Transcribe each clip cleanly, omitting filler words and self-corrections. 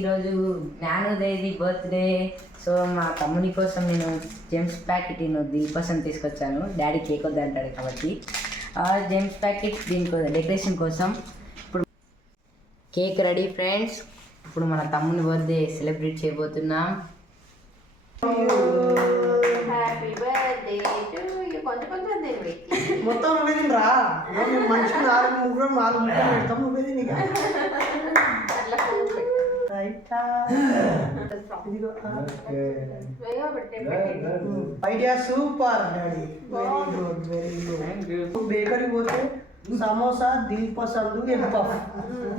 ఈరోజు జ్ఞానోదయది birthday. So మా తమ్ముని కోసం నేను జెమ్స్ ప్యాకెట్ దీనికోసం తీసుకొచ్చాను. డాడీ కేక్ వద్దంటాడు కాబట్టి జెమ్స్ ప్యాకెట్ దీనికోసం డెకరేషన్ కోసం. ఇప్పుడు కేక్ రెడీ ఫ్రెండ్స్. ఇప్పుడు మన తమ్ముని బర్త్డే సెలబ్రేట్ చేయబోతున్నాం. Happy birthday to you. కొంచెం మొత్తం నువ్వే తినరా? మనిషికి 4 ముక్కలు పెడతాం, నువ్వే తిని. Idea super daddy, very good. Bakery పోతే సమోసా, దిల్ పసందు, ఎగ్ పఫ్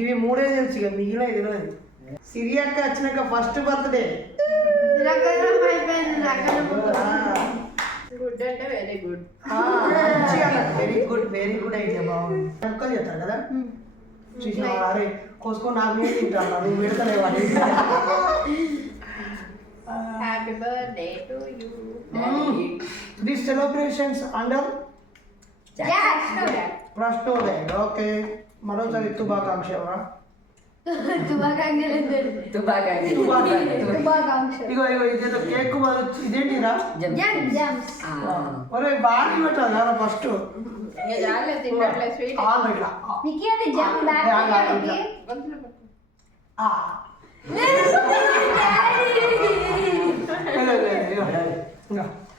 ఇవి 3 తెలుసు, ఇక మిగిలిన తెలియదు. సిరియాక్క వచ్చినాక ఫస్ట్ బర్త్డే. గుడ్ అంటే very good. Very good idea. బాగుంది. ముక్కలు చేస్తారు కదా, చూసిన అరే కోసుకొని నాకు నేను తింటాను, నువ్వు పెడతలేవాలి. Happy birthday to you. This celebrations under Prashnodaya. Okay, మరోసారి శుభాకాంక్ష. ఇగో ఇదేదో కేక్ ఇదేంటిరా? ఒరే బాగా పెట్టాలి ఫస్ట్.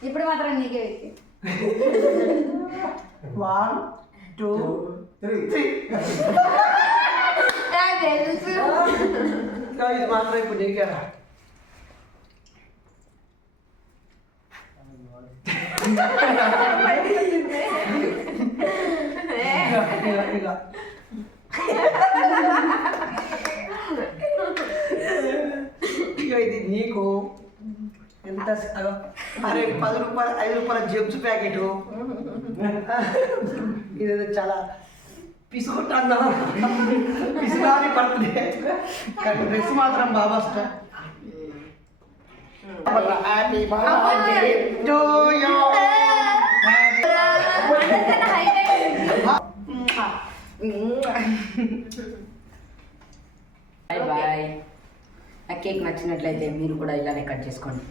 ఇప్పుడు మాత్రం నీకే 1 2 3. ఇది మాత్రం ఇప్పుడు నీకేరా. ఇది నీకు ఎంత? అరే 10 రూపాయలు 5 రూపాయల జెమ్స్ ప్యాకెట్. ఇదేదో చాలా పిసుకుంటాను, పిసుగాని పడుతుంది. కానీ డ్రెస్ మాత్రం బాగా వస్తా. Happy birthday to you. Bye bye. ఆ కేక్ నచ్చినట్లయితే మీరు కూడా ఇలానే కట్ చేసుకోండి.